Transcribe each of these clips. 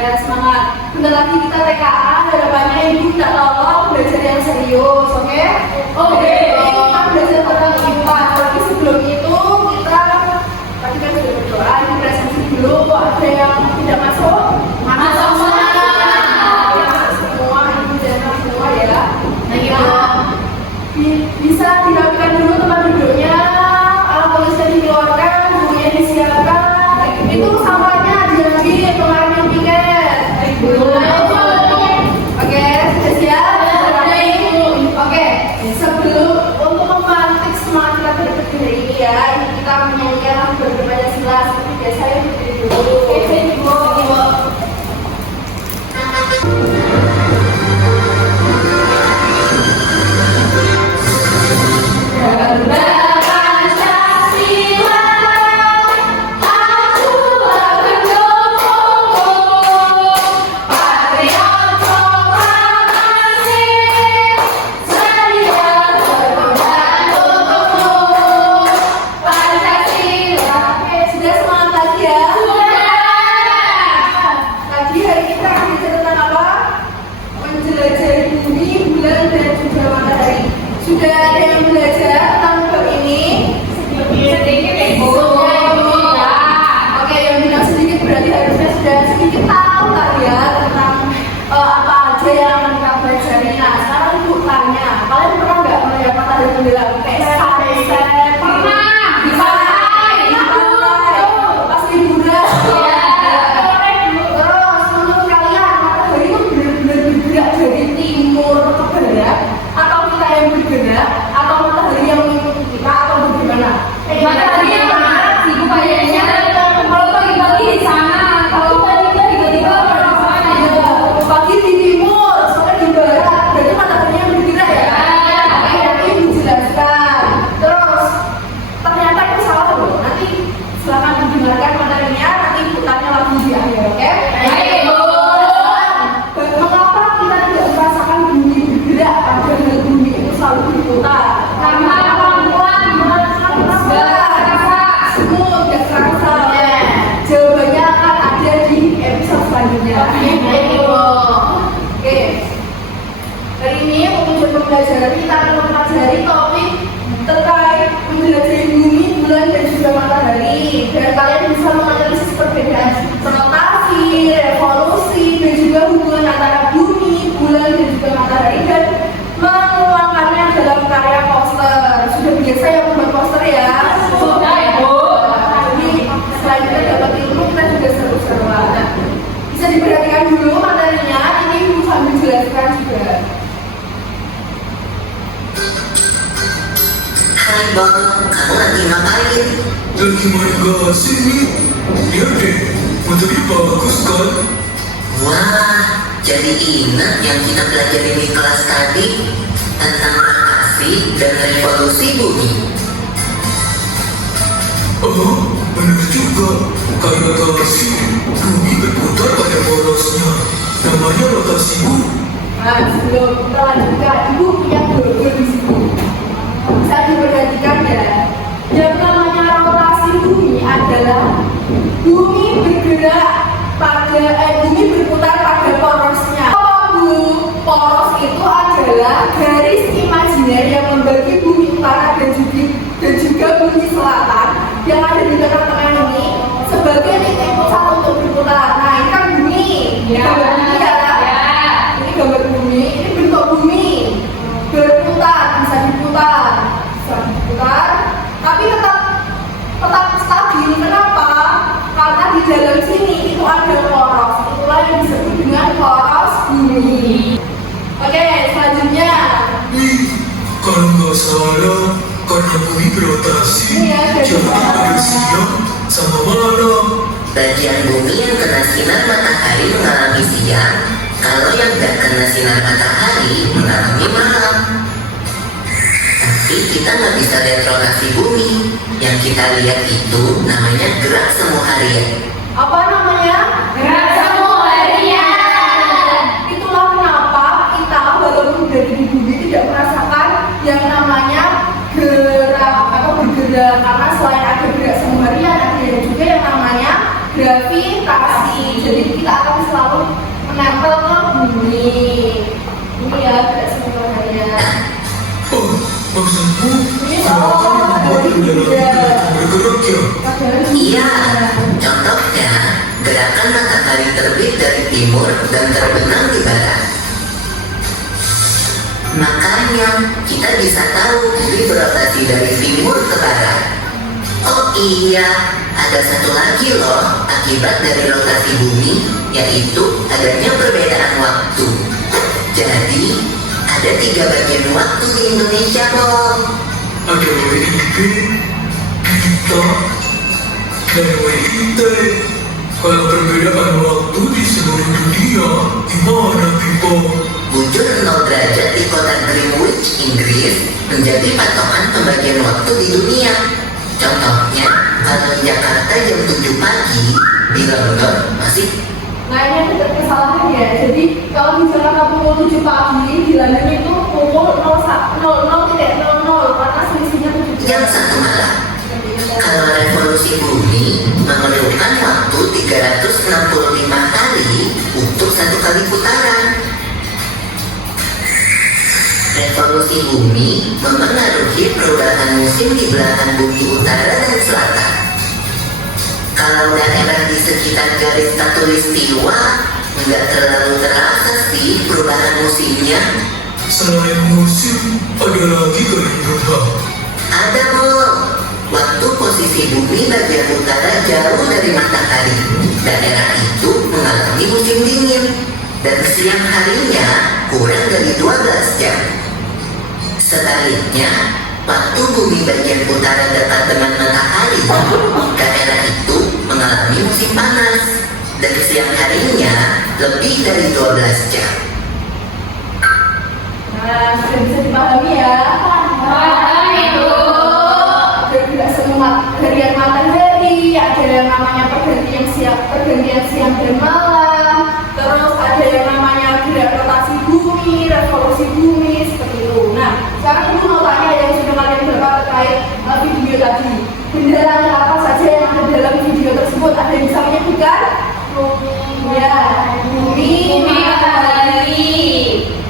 Ya, semangat. Bentar lagi kita TKA, harapannya ibu tidak tolong belajar yang serius, oke? Oke. Kita belajar tentang IPA, tapi sebelum itu kita tadi kan sudah berdoa, ini presentasi dulu. Ada yang tidak masuk? Masuk semua. Semua, ibu jangan semua ya. Bisa dirapikan dulu tempat duduknya, alat tulisnya dikeluarkan, bukunya disiapkan. Itu sampahnya diambil kemarin yang piket. Oke, sudah siap? Oke, sebelum untuk memantik semangat kita berpikir ini ya, ini kita menyanyikan lagu Pancasila seperti biasa ya, dulu. Sudah ada yang belajar tentang bab ini? Oke, yang bilang sedikit berarti harusnya sudah sedikit tahu lah ya tentang apa aja yang akan kita pelajari. Nah, sekarang ibu tanya, kalian pernah nggak melihat matahari tenggelam? Pas liburan. Terus menurut kalian matahari itu benar-benar bergerak dari timur ke barat? Atau kita yang bergerak, atau matahari yang mengikuti kita, atau bagaimana? Matahari yang mana? Ibu kayaknya kalau pagi-pagi di sana, kalau pagi-pagi tiba-tiba orang sana. Pagi di timur, sore di barat, berarti matahari yang bergerak ya? Oke, nanti ibu jelaskan. Terus, ternyata itu salah loh. Nanti silakan didengarkan materinya, nanti ibu tanya lagi di akhir, oke? Baik, Bu. Mengapa kita tidak merasakan bumi bergerak padahal bumi itu selalu berputar? Karena perempuan Semua tidak terasa. Jawabannya akan ada di episode selanjutnya. Oke. Hari ini untuk pembelajaran kita akan mempelajari topik terkait menjelajahi bumi, bulan dan juga matahari. Dan kalian bisa menganalisis perbedaan rotasi, revolusi, dan juga hubungan antara bumi, bulan dan juga matahari dan menguangkannya dalam karya poster. Sudah biasa ya membuat poster ya? Sudah, Ibu. Jadi selain kita dapat ilmu, kita juga seru-seruan. Nah, bisa diperhatikan dulu materinya, ini ibu sambil jelaskan juga. Hai Bang, kamu lagi ngapain? Lagi main gasing nih. Ya deh, motornya bagus kan? Wah, jadi ingat yang kita pelajari di kelas tadi tentang rotasi dan revolusi bumi. Oh, benar juga. Kayak galaksi, bumi berputar pada porosnya. Namanya rotasi bumi. Nah, sebelum kita lanjutkan, ibu punya logo di situ. Bisa diperhatikan ya. Yang namanya rotasi bumi adalah bumi bergerak bumi berputar pada porosnya. Bu, poros itu adalah garis imajiner yang membagi bumi utara dan juga bumi selatan yang ada di tengah-tengah ini sebagai titik pusat untuk berputar. Nah, ini kan bumi. Gambar bumi ya. Ini gambar bumi. Ini bentuk bumi berputar, bisa diputar, tapi tetap stabil. Kenapa? Karena di dalam sini itu ada poros. Itulah yang disebut dengan poros bumi. Oke, selanjutnya. Kalau nggak salah, karena bumi berotasi, jadi ada siang sama malam. Bagian bumi yang kena sinar matahari mengalami siang, kalau yang nggak kena sinar matahari mengalami malam. Tapi kita nggak bisa lihat rotasi bumi. Yang kita lihat itu namanya gerak semu harian. Apa namanya? Gerak semu harian. Itulah kenapa kita walaupun dari di bumi tidak merasakan yang namanya gerak atau bergerak, karena selain ada gerak semu harian ada juga yang namanya gravitasi. gravitasi. Jadi kita akan selalu menempel ke bumi. Ini ya, tidak semuanya. Oh, maksudmu Ini gerakan membuat dari udara bergerak ya? Iya, contohnya gerakan matahari terbit dari timur dan terbenam di barat. Makanya kita bisa tahu bumi berotasi dari timur ke barat. Oh iya, ada satu lagi loh akibat dari rotasi bumi, yaitu adanya perbedaan waktu. Jadi ada 3 bagian waktu di Indonesia, Bob. Ada WIB, kita, dan WIT. Kalau perbedaan waktu di seluruh dunia, gimana Pipo? Bujur 0 derajat di kota Greenwich, Inggris menjadi patokan pembagian waktu di dunia. Contohnya, kalau di Jakarta jam 7 pagi, di London masih. Nah ini ada kesalahan ya. Jadi kalau di Jakarta pukul 7 pagi, di London itu pukul 00.00 karena selisihnya 7 jam. Jam 1 malam. Kalau revolusi bumi memerlukan waktu 365 hari untuk 1 kali putaran. Revolusi bumi memengaruhi perubahan musim di belahan bumi utara dan selatan. Kalau daerah di sekitar garis khatulistiwa nggak terlalu terasa sih perubahan musimnya. Selain musim, ada lagi kehidupan. Ada, Bu. Waktu posisi bumi bagian utara jauh dari matahari, daerah itu mengalami musim dingin dan siang harinya kurang dari 12 jam. Sebaliknya, waktu bumi bagian utara dekat dengan matahari, daerah itu mengalami musim panas dan siang harinya lebih dari 12 jam. Nah, sudah bisa dipahami ya. Paham itu. Ada tidak semua harian matahari, ada yang namanya pergantian siang dan malam, terus ada yang namanya gerak rotasi bumi, revolusi bumi, seperti itu. Nah, sekarang itu mau tanya yang sudah kalian dapat terkait video tadi. Benda apa saja yang ada dalam video tersebut? Ada yang bisa menyebutkan? Ya, bumi, matahari.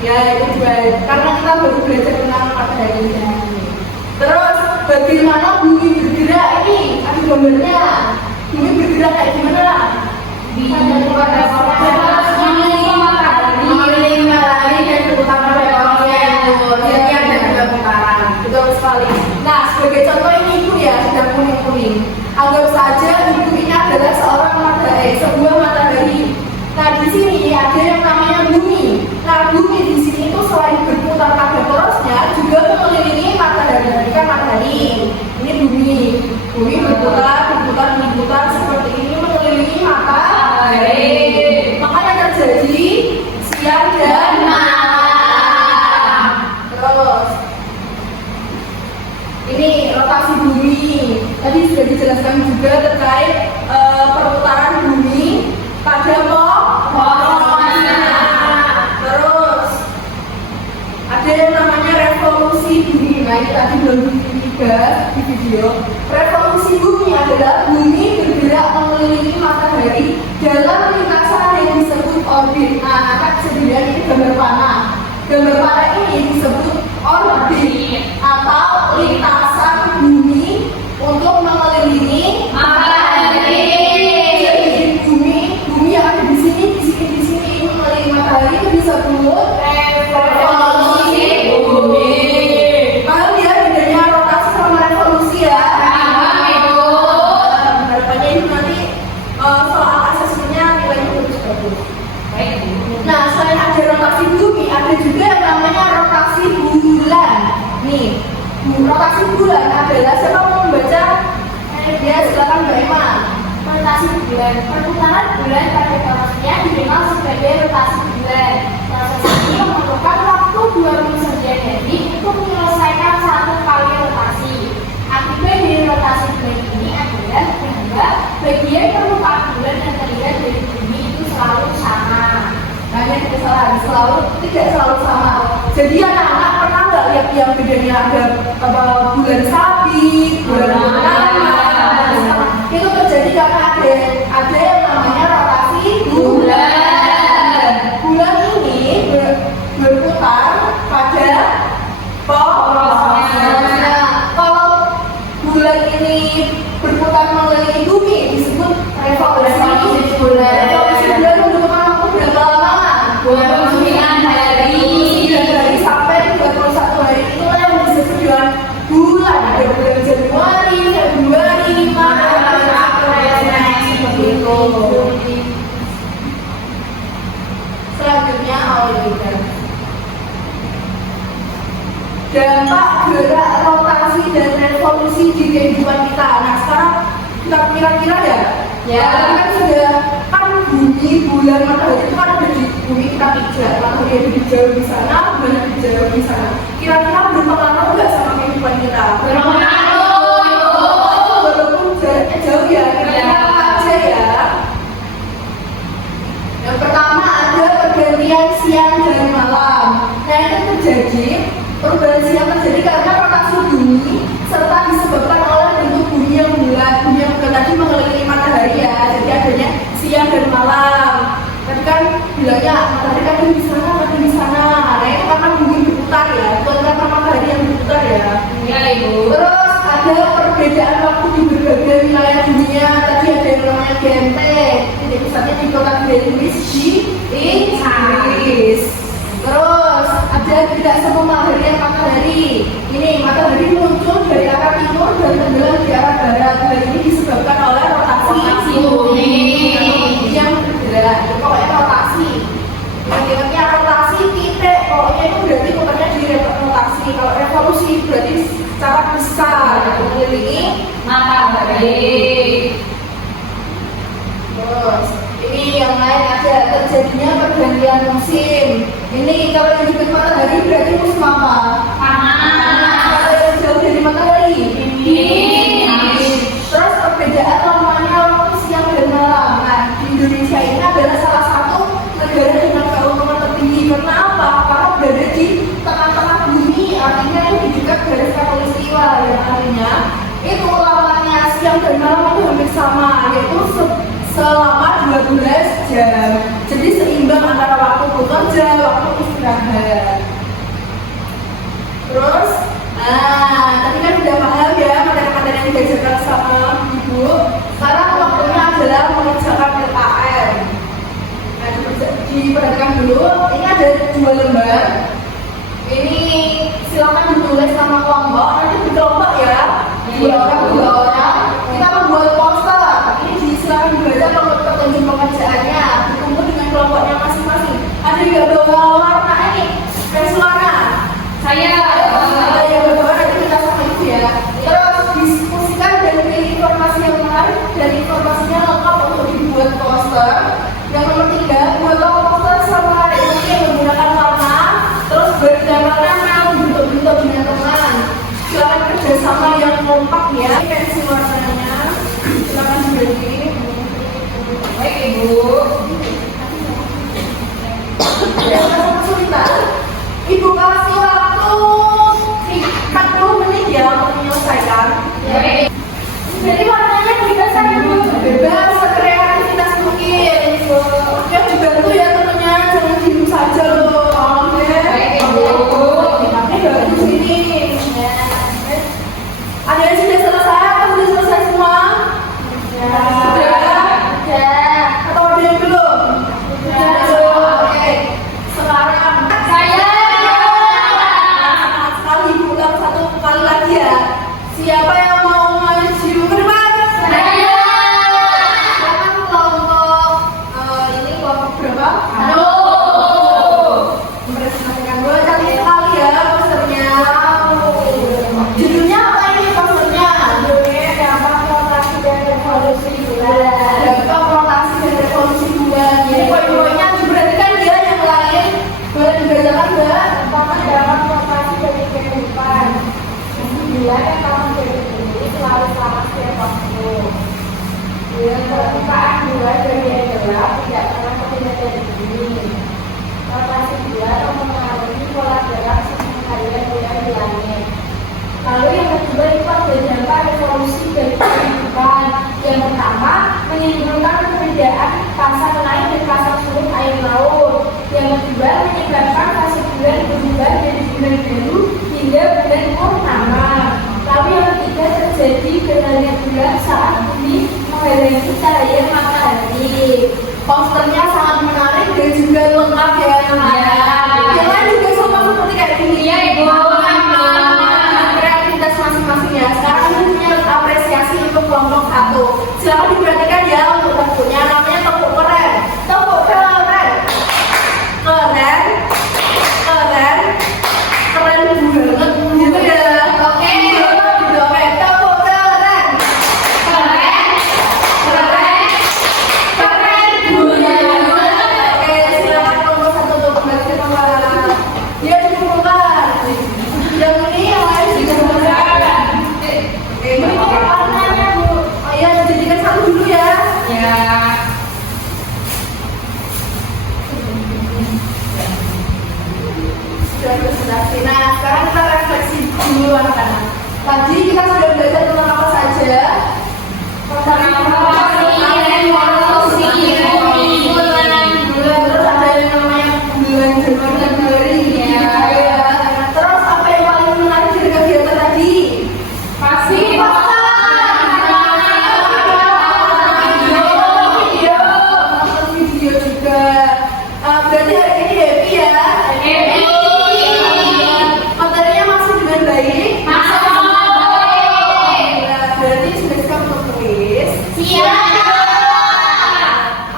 Ya, itu juga. Karena kita baru belajar tentang matahari dan bumi. Terus, bagaimana bumi bergerak ini? Ada gambarnya. Bumi bergerak kayak gimana? Mengelilingi matahari dan berputar pada waktunya itu. Jadi ada 3 putaran. Betul sekali. Nah, sebagai contoh ini ibu ya, sedang kuning-kuning. Anggap saja ibu ini adalah sebuah matahari. Nah, di sini ada yang namanya bumi. Nah, bumi di sini itu selain berputar pada porosnya, juga mengelilingi matahari. Ini kan matahari. Ini bumi. Bumi berputar seperti ini mengelilingi matahari. Makanya terjadi siang dan malam. Terus, ini rotasi bumi. Tadi sudah dijelaskan juga terkait perputaran bumi pada porosnya. Terus ada yang namanya revolusi bumi. Nah, ini tadi belum dibahas di video. Revolusi bumi adalah bumi bergerak mengelilingi matahari dalam lintasan yang disebut orbit. Nah, kan sediaan ini gambar panah. Gambar panah ini disebut orbit atau lintasan bumi untuk mengelilingi matahari. Jadi bumi yang ada di sini mengelilingi matahari itu disebut revolusi bumi. Paham ya bedanya rotasi sama revolusi ya? Paham itu. Harapannya itu nanti soal asesmennya nilainya bagus-bagus. Baik. Nah, selain ada rotasi bumi, ada juga yang namanya rotasi bulan. Nih, rotasi bulan adalah, siapa mau membaca? Ya, silakan Mbak Emma. Rotasi bulan. Perputaran bulan pada porosnya dikenal sebagai rotasi bulan. Proses ini memerlukan waktu 29 hari untuk menyelesaikan 1 kali rotasi. Akibat dari rotasi bulan ini adalah bahwa bagian permukaan bulan yang terlihat dari bumi itu selalu sama. Nah, ini kesalahan tidak selalu sama. Jadi anak-anak pernah nggak lihat yang bedanya ada bulan sabit, bulan purnama? Itu terjadi karena ada yang dampak gerak rotasi dan revolusi di kehidupan kita. Nah sekarang kita kira-kira ya kan sudah kan bumi, bulan, matahari itu kan ada di bumi kita pijat, matahari ada di jauh di sana, bulan ada di jauh di sana. Kira-kira berpengaruh nggak sama kehidupan kita? Walaupun jaraknya jauh ya, kira-kira apa aja ya? Yang pertama ada pergantian siang dan malam. Nah itu terjadi, perubahan siang terjadi karena rotasi bumi serta disebabkan oleh bentuk bumi yang bulat. Bumi yang bulat tadi mengelilingi matahari ya, jadi adanya siang dan malam. Tadi kan bilangnya matahari kan di sana, di sana. Nah itu karena bumi berputar ya, bukan karena matahari yang berputar ya. Iya Ibu. Terus ada perbedaan waktu di berbagai wilayah dunia. Tadi ada yang namanya GMT, jadi pusatnya di kota Greenwich di Inggris. Terus ada tidak semaharian matahari. Ini matahari muncul dari arah timur dan tenggelam di arah barat. Hal ini disebabkan oleh rotasi bumi yang bergerak. Itu pokoknya rotasi. Yang rotasi titik. Pokoknya itu berarti pokoknya di rotasi. Kalau revolusi berarti secara besar mengelilingi matahari. Terus ini yang lain ada terjadinya pergantian musim. Ini kalau yang di matahari berarti musim apa? Panas. Kalau yang jauh dari matahari Dingin. Terus perbedaan lamanya waktu siang dan malam. Nah di Indonesia ini adalah salah satu negara dengan keuntungan tertinggi. Karena apa? Karena berada di tengah-tengah bumi, artinya itu di dekat garis khatulistiwa, yang artinya itu lamanya siang dan malam itu hampir sama, yaitu selama 12 jam. Jadi seimbang antara waktu bekerja, waktu istirahat. Terus, tadi kan udah paham ya materi-materi yang diajarkan sama Ibu. Sekarang waktunya adalah mengerjakan LKM. Nah, diperhatikan dulu. Ini ada 2 lembar. Ini silakan ditulis nama kelompok. Nanti di kelompok ya. 2 orang. Kita membuat poster. Ini silakan dibaca kelompok petunjuk pengerjaannya. Berkumpul dengan kelompoknya masing-masing. Ada juga bawa warna ini. Pensil warna. Saya Yang berbawa nanti kita sama itu ya. Terus diskusikan dan pilih informasi yang menarik dan informasinya lengkap untuk dibuat poster. Yang nomor 3, buatlah poster sama ini yang menggunakan warna. Terus bergambarkan bentuk-bentuk dengan teman. Silakan kerjasama yang kompak ya. Pensil warnanya silakan dibagi. baik Ibu. Yang kesulitan, Ibu kasih waktu 40 menit ya untuk menyelesaikan. Baik. Jadi warnanya kita sambil bebas sekreativitas mungkin. Yang dibantu ya tentunya, jangan diem saja loh. Oke. Baik Ibu. Tapi bagus ini. Ada yang sudah selesai? Apa sudah selesai semua? Sudah. Atau ada yang belum? Oke. Sekarang Saya. sekali bukan satu kali lagi ya. Siapa yang mau maju ke depan? Saya. Silakan kelompok ini kelompok berapa? Aduh. Mempresentasikan 2 kali sekali ya posternya. Judulnya apa ini posternya? Judulnya dampak rotasi dan revolusi bulan. Dampak rotasi dan revolusi bulan. Jadi poin-poinnya diperhatikan ya yang lain. Boleh dibacakan enggak? Pertama dalam rotasi dari kehidupan. Bulan yang akan menjadi bumi selalu sama setiap waktu. Bulan permukaan bulan dari yang gelap tidak pernah berpindah dari bumi. Rotasi bulan mempengaruhi pola gerak sistem harian bulan di langit. Lalu yang kedua itu ada dampak revolusi dari kehidupan. Yang pertama menimbulkan perbedaan pasang naik dan pasang surut air laut. Yang kedua menyebabkan fase bulan berubah dari bulan biru hingga bulan purnama. Lalu yang ketiga terjadi gerhana bulan saat bumi mengelilingi cahaya matahari. Posternya sangat menarik dan juga lengkap ya. Yang lain juga sama seperti kayak ini. Iya Ibu. Kreativitas masing-masing ya. Sekarang ini punya apresiasi untuk kelompok 1. Silakan diperhatikan ya untuk tepuknya. Namanya tepuk keren. Tepuk keren. Keren. Keren banget. dulu anak-anak. Tadi kita sudah belajar tentang apa saja? Terus ada yang namanya bulan Januari dan Februari. Terus apa yang paling menarik dari kegiatan tadi? Pasti Video juga. Berarti hari ini happy ya? Materinya masuk dengan baik? Berarti sudah siap untuk kuis.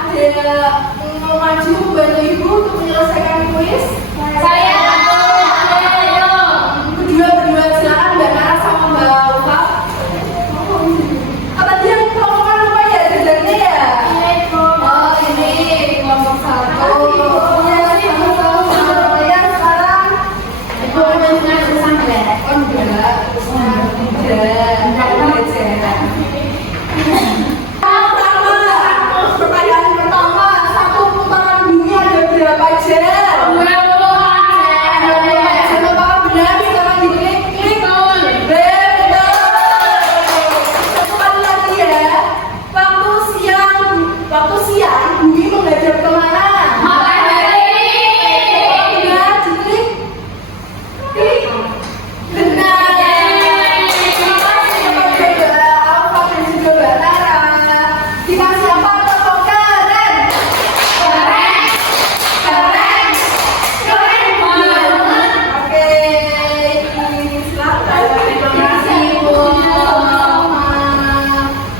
Ada mau maju membantu ibu untuk menyelesaikan kuis? Berdua silakan Mbak Nara sama Mbak Ufa. Tadi yang kelompok apa ya jajarnya ya? Oh ini kelompok 1. Ya sekarang ibu mengajukan urusan ya? Oh enggak, enggak belajar. Pertanyaan pertama, satu putaran bumi ada berapa jam? Apakah benar? Silakan diklik. Betul. Satu kali lagi ya. Waktu siang bumi menghadap kemana? Benar, diklik. Klik. Benar. Terima kasih kepada Alfa dan juga Mbak Nara. Dikasih apa atau keren? Keren banget. Oke, silakan. Terima kasih Bu.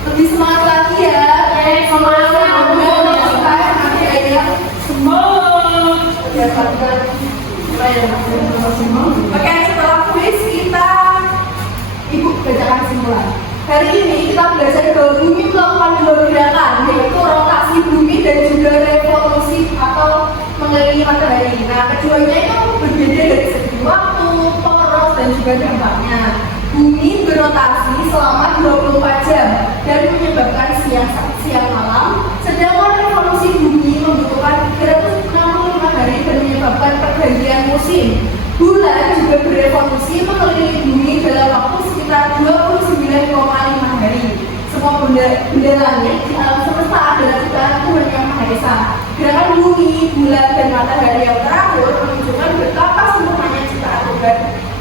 Lebih semangat lagi ya. Oke, setelah kuis kita Ibu bacakan kesimpulan. Hari ini kita belajar bahwa bumi melakukan dua gerakan, yaitu rotasi bumi dan juga revolusi atau mengelilingi matahari. Nah, keduanya itu berbeda dari segi waktu, poros, dan juga dampaknya. Bumi berotasi selama 24 jam dan menyebabkan siang malam, sedangkan revolusi bumi membutuhkan 365 hari dan menyebabkan pergantian musim. Bulan juga berevolusi mengelilingi bumi dalam waktu sekitar 29,5 hari. Semua benda langit di alam semesta adalah ciptaan Tuhan Yang Maha Esa. Gerakan bumi, bulan, dan matahari yang terakhir menunjukkan betapa sempurnanya ciptaan Tuhan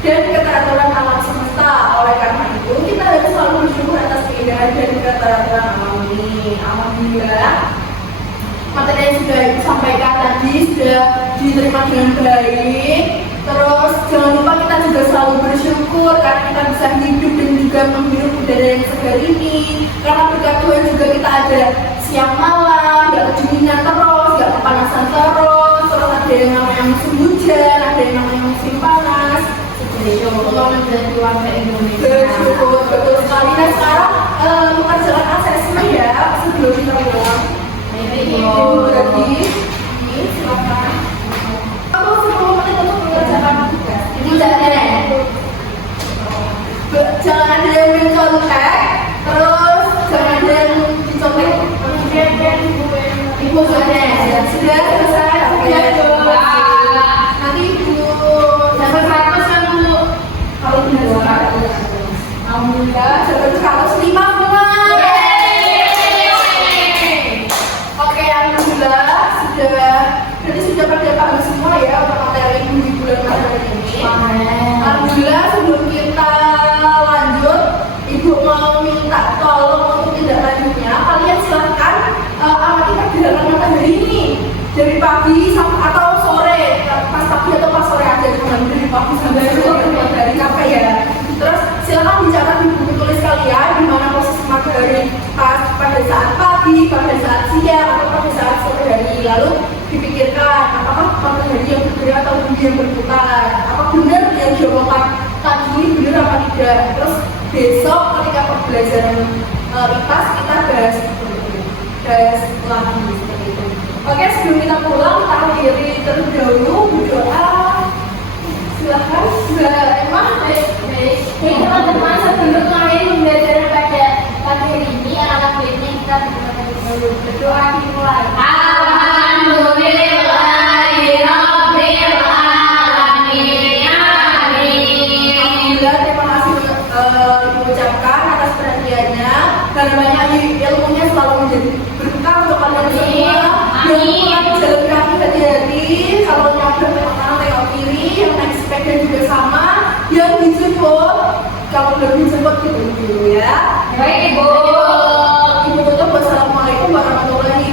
dan keteraturan alam semesta. Oleh karena itu, kita harus selalu bersyukur atas keindahan dan keteraturan alam ini. Alhamdulillah, materi yang sudah disampaikan tadi sudah diterima dengan baik. Terus jangan lupa kita juga selalu bersyukur karena kita bisa hidup dan juga menghirup udara yang segar ini. Karena berkat Tuhan juga kita ada siang malam, gak kedinginan terus, gak kepanasan terus. Terus ada yang namanya musim hujan, ada yang namanya musim panas. Allah menjadi warga Indonesia. Bersyukur, betul sekali. Nah sekarang mengerjakan asesmen ya sebelum kita pulang. Ibu lagi, ini silakan. Kamu 10 menit untuk mengerjakan tugas. Ini jangan ada yang mencontek, terus jangan ada yang dicontek. Ibu sudah selesai. Oke. Nanti ibu dapat 100 kan Bu? Kalau benar 100. Alhamdulillah dapat 105 bunga. Oke, alhamdulillah sudah pada paham semua ya untuk materi di bulan Maret ini. Alhamdulillah, sebelum kita lanjut, Ibu mau minta tolong untuk tindak lanjutnya. Kalian silahkan amati pergerakan matahari ini dari pagi atau sore, pas pagi atau pas sore aja, dari pagi sampai sore dari capek ya. Terus silahkan dicatat di buku tulis kalian di mana posisi matahari pada saat pagi, pada saat siang, atau pada saat sore hari. Lalu dipikirkan apakah matahari yang bergerak atau bumi yang berputar, apa benar yang diomongkan tadi ini benar apa tidak. Terus besok ketika pembelajaran IPAS kita bahas lagi seperti itu. Oke, sebelum kita pulang kita akhiri terlebih dahulu berdoa. Silahkan Mbak Emma. Baik, teman-teman, sebelum kami pembelajaran pada pagi hari ini, anak-anak ini kita berdoa dimulai. Alhamdulillahirabbil alamin. Amin. Yang jalan kaki hati-hati, kalau nyabrang tengok kanan tengok kiri, yang naik sepeda juga sama, yang dijemput kalau belum dijemput gitu dulu ya. Baik, Ibu. Ibu tutup. Wassalamualaikum warahmatullahi